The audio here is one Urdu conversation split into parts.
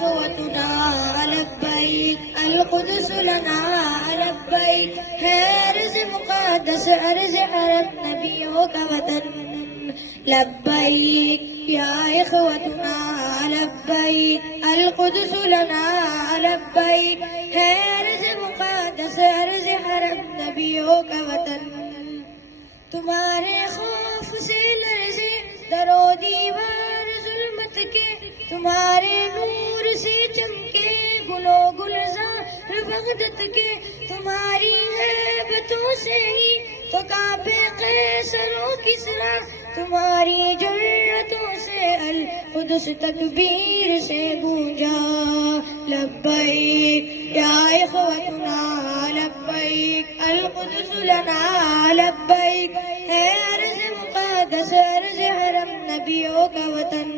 إخوتنا لبيك القدس لنا لبيك ہے عرض مقدس عرض حرم نبیوں کا وطن لبيك يا إخوتنا لبيك القدس لنا لبيك ہے عرض مقدس عرض حرم نبیوں کا وطن تمہارے خوف سے لرزے در و دیوار ظلمت کے تمہارے نور سے چمکے گل و گلزار وحدت کے تمہاری ہیبتوں سے ہی تو کعبے قیصر و کسریٰ تمہاری جرتوں سے القدس تکبیر سے گونجا لبیک یا اخوتنا لبیک القدس لنا لبیک ہے عرض مقدس عرض حرم نبیوں کا وطن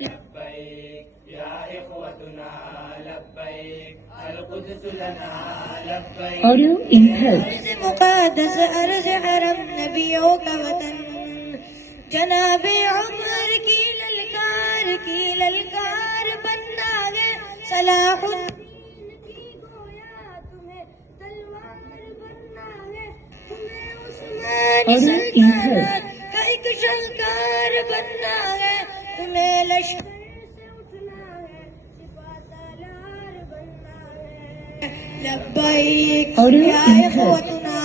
لبیک یا اخوتنا لبیک القدس لنا لبیک Audio in help. عرض مقدس عرض حرم نبیوں کا وطن جناب عمر کی للکار بننا ہے صلاح الدین کی گویا تمہیں تلوار بننا ہے تمہیں عثمانی سلطنت کا ایک شاہکار بننا ہے تمہیں لشکر سے اٹھنا ہے سپاہ سالار بننا ہے لبیک یا اخوتنا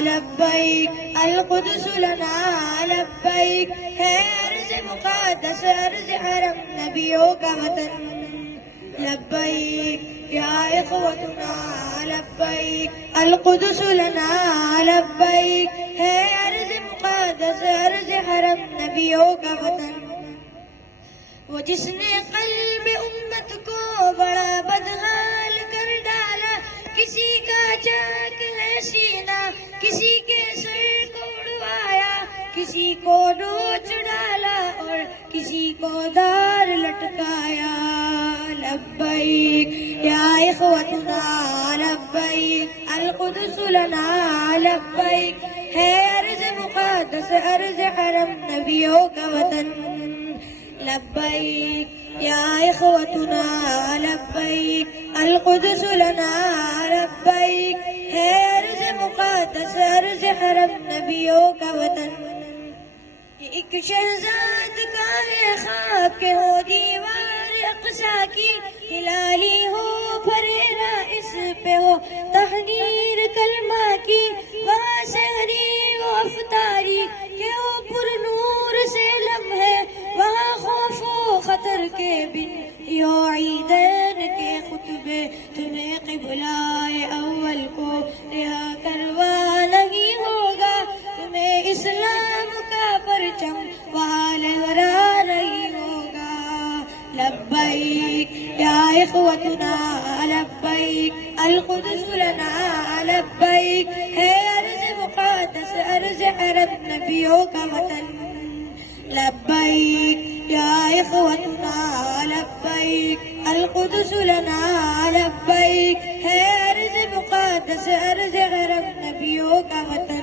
لبیک القدس لنا لبیک ہے عرض مقدس عرض حرم نبیوں کا وطن لبیک یا اخوتنا لبیک القدس لنا لبیک ہے عرض مقدس عرض حرم نبیوں کا وطن وہ جس نے قلب امت کو بڑا بدحال کر ڈالا کسی کا چاک ہے سینہ کسی کے سر کو اڑوایا کسی کو ڈوچ ڈالا اور کسی کو دار لٹکایا لبیک یا اخوتنا لبیک القدس لنا لبیک ہے عرض مقدس عرض حرم نبیوں کا وطن لبیک یا اخوتنا لبیک القدس لنا لبیک ہے عرض مقدس عرض حرم نبیوں کا وطن یہ ایک شہزاد کا ہے خواب کہ ہو دیوار اقصی کی ہلالی ہو پھریرا اس پہ ہو تحریر کلمہ کی وہاں سے ہری و افطاری کہ ہو پر نور سے لمحے وہاں خوف و خطر کے بن یو عیدین کے خطبے تمہیں قبلہ اول کو رہا کروا نہیں ہوگا تمہیں اسلام کا پرچم وہاں لہرا نہیں ہوگا لبیک یا اخوتنا لبیک القدس لنا لبیک ہے عرض مقدس عرض حرم نبیوں کا وطن لبیک یا اخوتنا لبیک القدس لنا لبیک ہے عرض مقدس عرض حرم نبیوں کا وطن